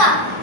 爸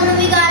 We got.